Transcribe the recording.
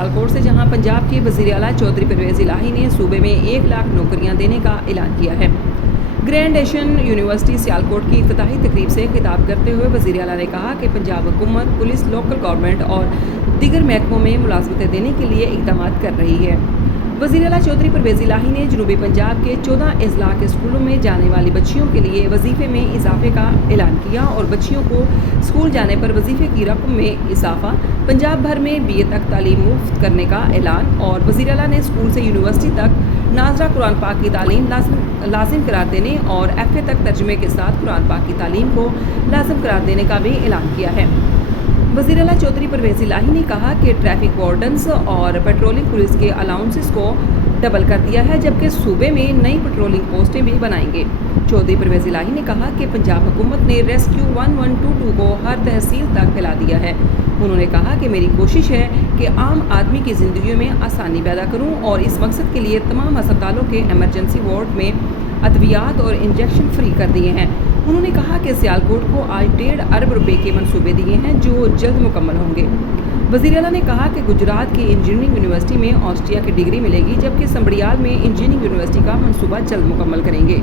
सियालकोट से, जहां पंजाब के वज़ीर आला चौधरी परवेज़ इलाही ने सूबे में 1 लाख नौकरियां देने का ऐलान किया है। ग्रैंड एशियन यूनिवर्सिटी सियालकोट की इफ्तिताही तकरीब से खिताब करते हुए वज़ीर आला ने कहा कि पंजाब हुकूमत पुलिस, लोकल गवर्नमेंट और दीगर महकमों में मुलाजमतें देने के लिए इक़दाम कर रही है। वज़ीर आला चौधरी परवेज़ इलाही ने जनूबी पंजाब के 14 अजला के स्कूलों में जाने वाली बच्चियों के लिए वजीफे में इजाफे का ऐलान किया और बच्चियों को स्कूल जाने पर वजीफे की रकम में इजाफा, पंजाब भर में BA तक तालीम मुफ्त करने का ऐलान और वज़ीर आला ने स्कूल से यूनिवर्सिटी तक नाज़रा कुरान पाक की तालीम लाजिम करार देने और FA तक तर्जुमे के साथ कुरान पाक की तालीम को लाजिम करार देने का भी ऐलान किया है। वज़ीर आला चौधरी परवेज़ इलाही ने कहा कि ट्रैफिक वार्डन्स और पेट्रोलिंग पुलिस के अलाउंसेस को डबल कर दिया है, जबकि सूबे में नई पेट्रोलिंग पोस्टें भी बनाएंगे। चौधरी परवेज़ इलाही ने कहा कि पंजाब हुकूमत ने रेस्क्यू 1122 को हर तहसील तक फैला दिया है। उन्होंने कहा कि मेरी कोशिश है कि आम आदमी की ज़िंदगी में आसानी पैदा करूं और इस मकसद के लिए तमाम अस्पतालों के एमरजेंसी वार्ड में अद्वियात और इंजेक्शन फ्री कर दिए हैं। उन्होंने कहा कि सियालकोट को आज 1.5 अरब रुपए के मंसूबे दिए हैं जो जल्द मुकम्मल होंगे। वज़ीर आला ने कहा कि गुजरात की इंजीनियरिंग यूनिवर्सिटी में ऑस्ट्रिया की डिग्री मिलेगी, जबकि संबड़ियाल में इंजीनियरिंग यूनिवर्सिटी का मंसूबा जल्द मुकम्मल करेंगे।